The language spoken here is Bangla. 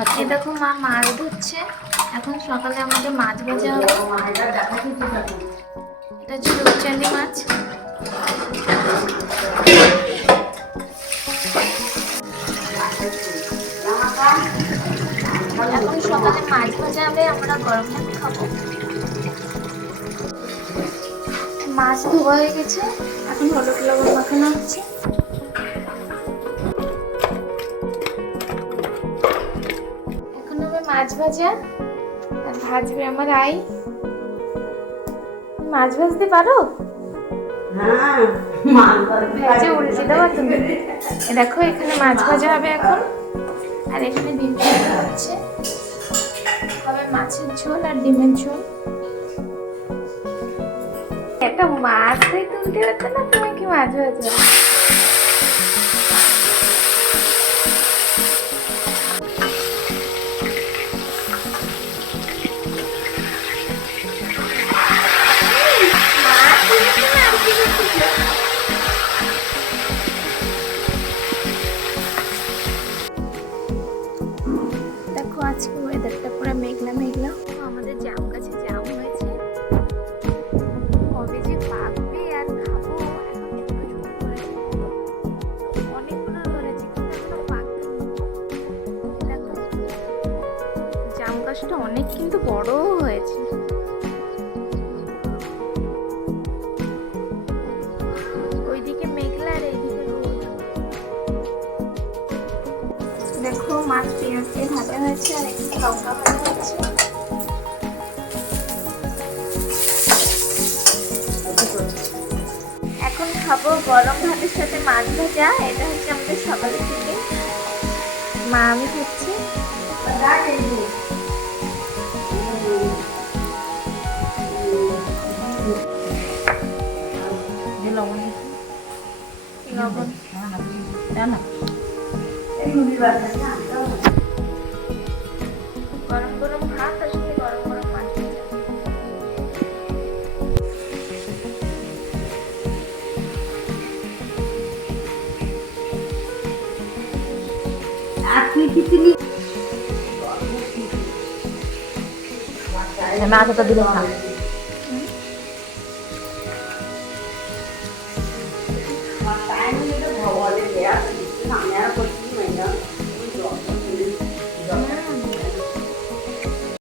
এই দেখো মা মাছ ধরছে। এখন সকালে আমাদের মাছ ভাজা হবে। এটা হচ্ছে রূপচাঁদি মাছ। এখন সকালে মাছ ভাজা হবে, আমরা গরম ভাত খাবো। মাছ ধোয়া হয়ে গেছে, এখন হলুদ লবণ মাখানো হচ্ছে। এখন হবে মাছ ভাজা, আর ভাজবে আমার আই। মাছ ভাজতে পারো? হ্যাঁ, ভেজে উল্টে দেওয়া তুমি। দেখো এখানে মাছ ভাজা হবে এখন, আর এখানে ডিম ভাজা হচ্ছে। হবে মাছের ঝোল আর ডিমের ঝোল। একটা মাছই তুলতে হতো না, তুমি কি মাছ ভাজা? দেখো আজকে ওয়েদারটা পুরো মেঘলা মেঘলা। আমাদের জাম গাছে জাম হয়েছে, কবে যে পাকবে আর খাবো। অনেকগুলো ধরেছে কিন্তু এখনো পাকেনি। দেখো জাম গাছটা অনেক কিন্তু বড়ও হয়েছে। ওইদিকে মেঘলা আর এইদিকে রোদ। দেখো মাছ পেঁয়াজ দিয়ে ভাজা হয়েছে, আর একটু লঙ্কা ভাজা হচ্ছে। এখন খাবো গরম ভাতের সাথে মাছ ভাজা। এটা হচ্ছে আমাদের সকালের থেকে মা আমি খাচ্ছি। লবণ গরম গরম ভাত আর সাথে গরম গরম মাছ ভাজা। মাছ তো দিলে খা।